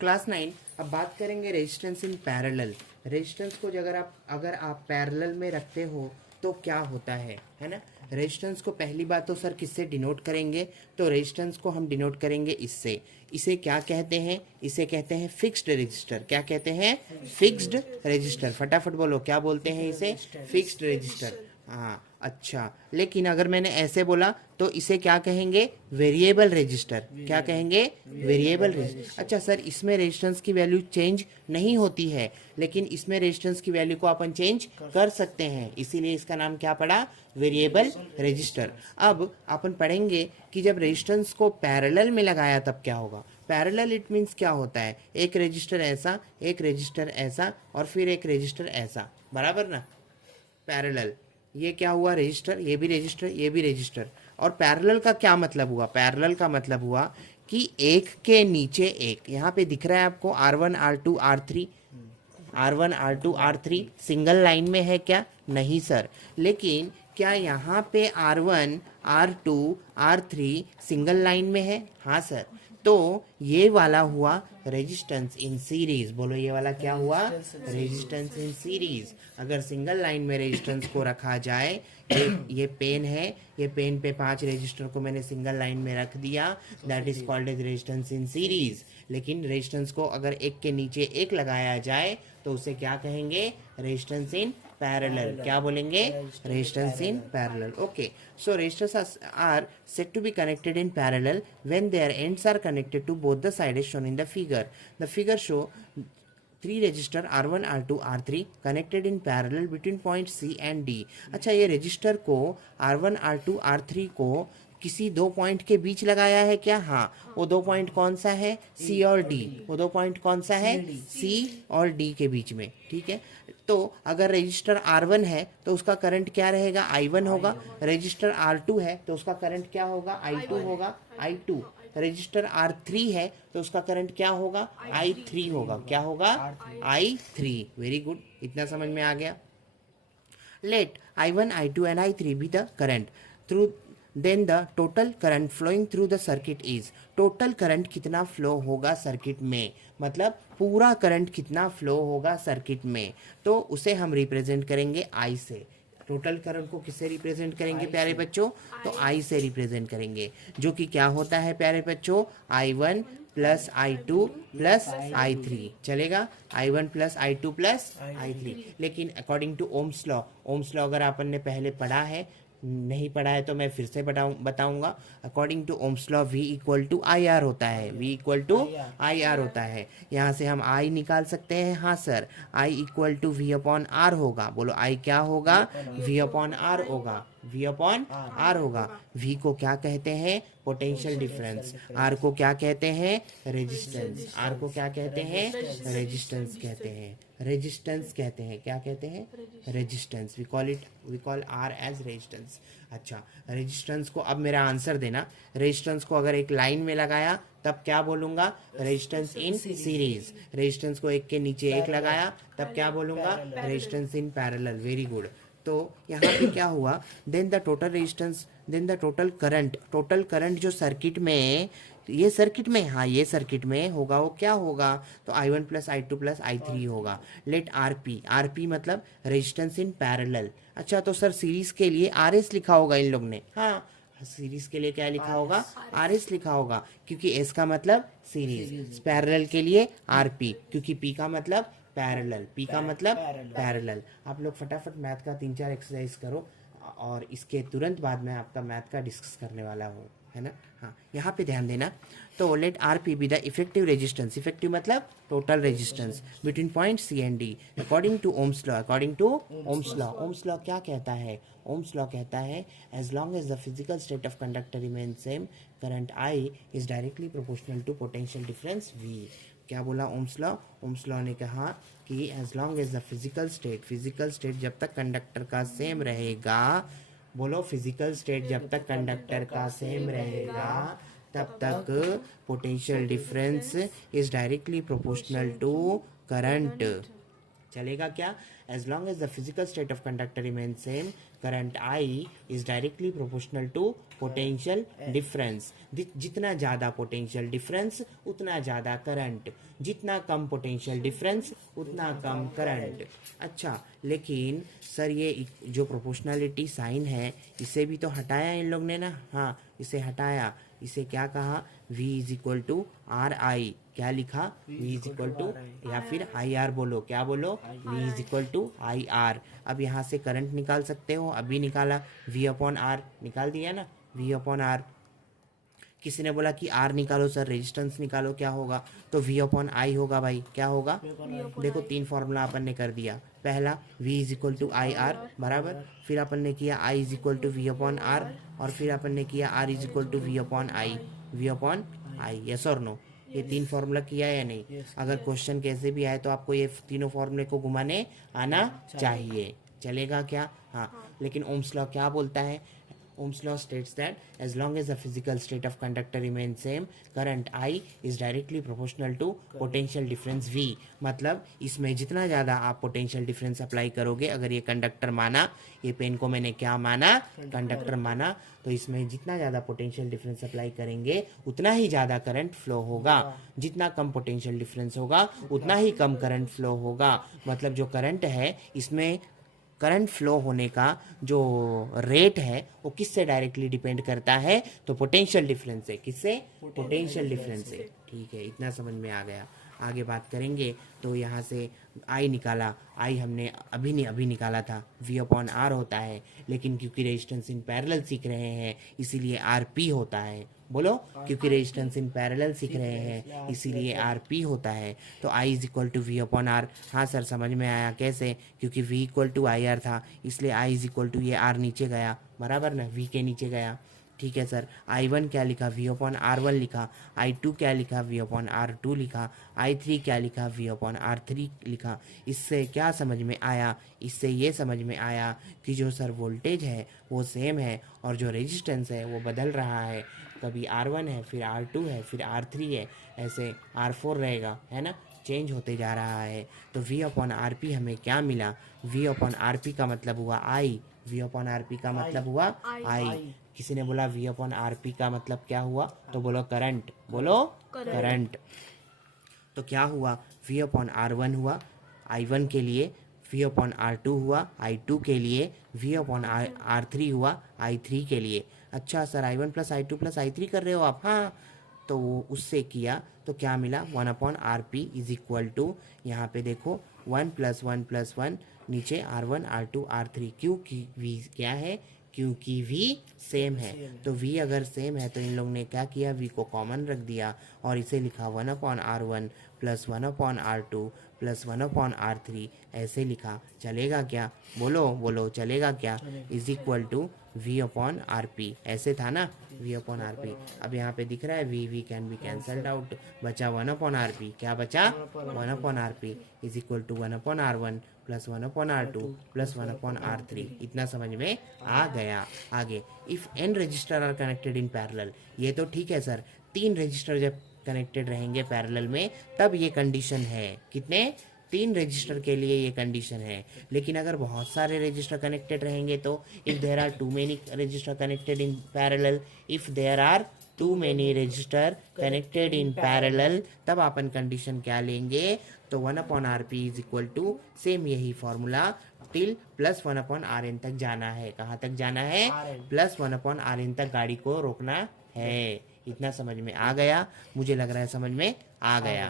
Class 9 अब बात करेंगे रेजिस्टेंस इन पैरेलल। रेजिस्टेंस को अगर आप पैरेलल में रखते हो तो क्या होता है ना। रेजिस्टेंस को पहली बात तो सर किससे डिनोट करेंगे, तो रेजिस्टेंस को हम डिनोट करेंगे इससे। इसे क्या कहते हैं, इसे कहते हैं फिक्स्ड रजिस्टर। क्या कहते हैं, फिक्स्ड रजिस्टर। फटाफट बोलो क्या बोलते हैं इसे, फिक्स्ड रजिस्टर। हाँ अच्छा, लेकिन अगर मैंने ऐसे बोला तो इसे क्या कहेंगे, वेरिएबल रजिस्टर। क्या कहेंगे, वेरिएबल रजिस्टर। अच्छा सर इसमें रेजिस्टेंस की वैल्यू चेंज नहीं होती है, लेकिन इसमें रेजिस्टेंस की वैल्यू को अपन चेंज कर सकते हैं, इसीलिए इसका नाम क्या पड़ा, वेरिएबल रजिस्टर। अब अपन पढ़ेंगे कि जब रेजिस्टेंस को पैरेलल में लगाया तब क्या होगा। पैरेलल इट मीन्स क्या होता है, एक रजिस्टर ऐसा, एक रजिस्टर ऐसा और फिर एक रजिस्टर ऐसा, बराबर ना। पैरेलल, ये क्या हुआ, रजिस्टर, ये भी रजिस्टर, ये भी रजिस्टर। और पैरेलल का क्या मतलब हुआ, पैरेलल का मतलब हुआ कि एक के नीचे एक। यहाँ पे दिख रहा है आपको R1 R2 R3, R1 R2 R3 single line में है क्या, नहीं सर। लेकिन क्या यहाँ पे R1 R2 R3 single line में है, हाँ सर। तो ये वाला हुआ रेजिस्टेंस इन सीरीज। बोलो ये वाला क्या हुआ, रेजिस्टेंस इन सीरीज। अगर सिंगल लाइन में रेजिस्टेंस को रखा जाए, ये पेन है, ये पेन पे 5 रेजिस्टर को मैंने सिंगल लाइन में रख दिया, that is called as resistance in series. लेकिन रेजिस्टेंस को अगर एक के नीचे एक लगाया जाए तो उसे क्या कहेंगे, रेजिस्टेंस इन पैरेलल। क्या बोलेंगे, resistance in parallel. Okay, so resistors are said to be connected in parallel when their ends are connected to both the sides shown in the figure. The figure show 3 register R1 R2 R3 connected in parallel between point C and D. अच्छा, ये register को R1 R2 R3 को किसी दो point के बीच लगाया है क्या, हाँ। वो दो पॉइंट कौन सा है, C और D। वो दो पॉइंट कौन सा है, C और D के बीच में, ठीक है। तो अगर रजिस्टर R1 है तो उसका करंट क्या रहेगा, I1 होगा। रजिस्टर R2 है तो उसका करंट क्या होगा, I2 होगा, I2। रजिस्टर R3 है तो उसका करंट क्या होगा, I3 होगा। क्या होगा, I3। वेरी गुड, इतना समझ में आ गया। Let I1 I2 and I3 be the current through, then the total current flowing through the circuit is. Total current कितना फ्लो होगा सर्किट में, मतलब पूरा करंट कितना फ्लो होगा सर्किट में, तो उसे हम रिप्रेजेंट करेंगे I से। टोटल करंट को किससे रिप्रेजेंट करेंगे प्यारे बच्चों, तो I से रिप्रेजेंट करेंगे, जो कि क्या होता है प्यारे बच्चों, I1 plus I2 plus I3। चलेगा, I1 plus I2 plus I3। लेकिन according to Ohm's law, Ohm's law अगर आपन ने पहले पढ़ा है, नहीं पढ़ा है तो मैं फिर से बताऊंगा। According to Ohm's law V equal to I R होता है, V equal to I R होता है। यहाँ से हम I निकाल सकते हैं, हाँ सर। I equal to V upon R होगा। बोलो I क्या होगा, V अपॉन आर होगा, V अपॉन आर होगा। V को क्या कहते हैं, पोटेंशियल डिफरेंस। R को क्या कहते हैं, रेजिस्टेंस। R को क्या कहते हैं, रेजिस्टेंस कहते हैं, रेजिस्टेंस कहते हैं। क्या कहते हैं, resistance. We call R as resistance. अच्छा, रेजिस्टेंस को अब मेरा आंसर देना। रेजिस्टेंस को अगर एक लाइन में लगाया तब क्या बोलूंगा, रेजिस्टेंस इन सीरीज। रेजिस्टेंस को एक के नीचे एक लगाया तब क्या बोलूंगा, resistance in parallel. Very good. तो यहाँ पे क्या हुआ, then the total resistance, then the total current. Total current जो सर्किट में, ये सर्किट में, हाँ ये सर्किट में होगा, वो क्या होगा, तो I1 plus I2 plus I3 होगा। लेट RP, RP मतलब रेजिस्टेंस इन पैरेलल। अच्छा तो सर सीरीज के लिए RS लिखा होगा इन लोग ने, हाँ सीरीज के लिए क्या लिखा होगा, RS लिखा होगा, क्योंकि S का मतलब सीरीज। पैरेलल के लिए RP, क्योंकि P का मतलब पैरेलल, P का मतलब पैरेलल। आप लोग फटाफट मैथ का 3-4 एक्सरसाइज करो, और इसके तुरंत बाद में आपका मैथ का डिस्कस करने वाला हूँ, है ना। हाँ यहाँ पे ध्यान देना। तो let RP be the effective resistance. Effective मतलब total resistance between point C and D according to Ohm's law. According to Ohm's law. Ohm's law क्या कहता है, ओम्स लॉ कहता है as long as the physical state of conductor remain same, current I is directly proportional to potential difference V। क्या बोला ohms law, Ohm's law ने कहा कि as long as the physical state, physical state जब तक conductor का same रहेगा, बोलो फिजिकल स्टेट जब तक कंडक्टर का सेम रहेगा तब तक potential difference is directly proportional to current. चलेगा क्या? As long as the physical state of conductor remain same, current I is directly proportional to potential difference. जितना ज़्यादा पोटेंशियल डिफरेंस उतना ज़्यादा करंट, जितना कम पोटेंशियल डिफरेंस उतना कम करंट। अच्छा, लेकिन सर ये जो प्रोपोर्शनलिटी साइन है इसे भी तो हटाया इन लोग ने ना। हाँ, इसे हटाया, इसे क्या कहा? V is equal to R I. क्या लिखा? V इज इक्वल टू, या फिर आई आर बोलो, क्या बोलो? V is equal to I R. अब यहाँ से करंट निकाल सकते हो, अभी निकाला, V अपॉन आर निकाल दिया ना, V अपॉन आर। किसी ने बोला कि आर निकालो सर, रेजिस्टेंस निकालो, क्या होगा? तो V अपॉन आई होगा भाई, क्या होगा? देखो 3 फॉर्मूला अपन ने कर दिया। पहला V is equal to I R बराबर, फिर अपन ने किया I is equal to V upon R, और फिर अपन ने किया R is equal to V upon I. V upon I, yes और नो? ये 3 फॉर्मूला किया है या नहीं? अगर क्वेश्चन कैसे भी आए तो आपको ये तीनों फॉर्मूले को घुमाने आना चाहिए। चलेगा क्या? हाँ। लेकिन ओम्स लॉ क्या बोलता है? Ohm's law states that as long as the physical state of conductor remains same, current I is directly proportional to potential difference V। मतलब इसमें जितना ज़्यादा आप potential difference अप्लाई करोगे, अगर ये कंडक्टर माना, ये पेन को मैंने क्या माना? कंडक्टर माना, तो इसमें जितना ज़्यादा पोटेंशियल डिफरेंस अप्लाई करेंगे उतना ही ज़्यादा करंट फ्लो होगा। जितना कम पोटेंशियल डिफरेंस होगा उतना ही कम करंट फ्लो होगा। मतलब जो करंट है इसमें करंट फ्लो होने का जो रेट है वो किससे डायरेक्टली डिपेंड करता है? तो पोटेंशियल डिफरेंस से। किससे? पोटेंशियल डिफरेंस से। ठीक है, इतना समझ में आ गया। आगे बात करेंगे तो यहाँ से आई निकाला, आई हमने अभी निकाला था, V अपॉन आर होता है, लेकिन क्योंकि रेजिस्टेंस इन पैरेलल सीख रहे हैं इसीलिए आर पी होता है। बोलो, क्योंकि रेजिस्टेंस इन पैरेलल सीख रहे हैं इसीलिए आर पी होता है। तो I is equal to V upon R. हाँ सर, समझ में आया कैसे? क्योंकि V equal to I R था, इसलिए आई इज इक्वल टू, ये आर नीचे गया, बराबर ना, V के नीचे गया। ठीक है सर, I1 क्या लिखा? V अपॉन R1 लिखा। I2 क्या लिखा? V अपॉन R2 लिखा। I3 क्या लिखा? V अपॉन R3 लिखा। इससे क्या समझ में आया? इससे ये समझ में आया कि जो सर वोल्टेज है वो सेम है और जो रेजिस्टेंस है वो बदल रहा है। कभी R1 है, फिर R2 है, फिर R3 है, ऐसे R4 रहेगा, है ना, चेंज होते जा रहा है। तो V अपॉन आर पी हमें क्या मिला? V अपॉन आर पी का मतलब हुआ आई। V अपॉन आर पी का मतलब हुआ आई। किसी ने बोला V अपॉन आर पी का मतलब क्या हुआ? तो बोलो करंट, बोलो करंट। तो क्या हुआ? V अपॉन आर वन हुआ I1 के लिए, V अपॉन R2 हुआ I2 के लिए, V अपॉन R3 हुआ I3 के लिए। अच्छा sir, I1 plus I2 plus I3 कर रहे हो आप? हाँ, तो वो उससे किया तो क्या मिला? 1 upon R P is equal to, यहाँ पे देखो 1 प्लस 1 प्लस 1, नीचे R1 R2 R3। क्योंकि V क्या है? क्योंकि V सेम है। तो V अगर सेम है तो इन लोग ने क्या किया? V को कॉमन रख दिया और इसे लिखा 1 upon R1 plus 1 upon R2 plus 1 upon R3, ऐसे लिखा। चलेगा क्या? बोलो बोलो, चलेगा क्या? Is equal to V upon R P, ऐसे था ना, V अपॉन आर पी। अब यहाँ पे दिख रहा है V can be cancelled out, बचा 1 अपॉन आर पी। क्या बचा? 1 upon R P is equal to 1 upon R1 plus 1 upon R2 plus 1 upon R3। इतना समझ में आ गया। आगे, if n resistor are connected in parallel, ये तो ठीक है सर, 3 रजिस्टर जब कनेक्टेड रहेंगे पैरेलल में तब ये कंडीशन है। कितने? 3 रजिस्टर के लिए ये कंडीशन है। लेकिन अगर बहुत सारे रजिस्टर कनेक्टेड रहेंगे तो, if there are too many resistor connected in parallel, if there are too many resistor connected in parallel, तब अपन कंडीशन क्या लेंगे? तो 1 upon R P is equal to, same यही formula, till plus 1 upon R N तक जाना है। कहाँ तक जाना है? प्लस 1 अपॉन आर एन तक गाड़ी को रोकना है। इतना समझ में आ गया? मुझे लग रहा है समझ में आ गया।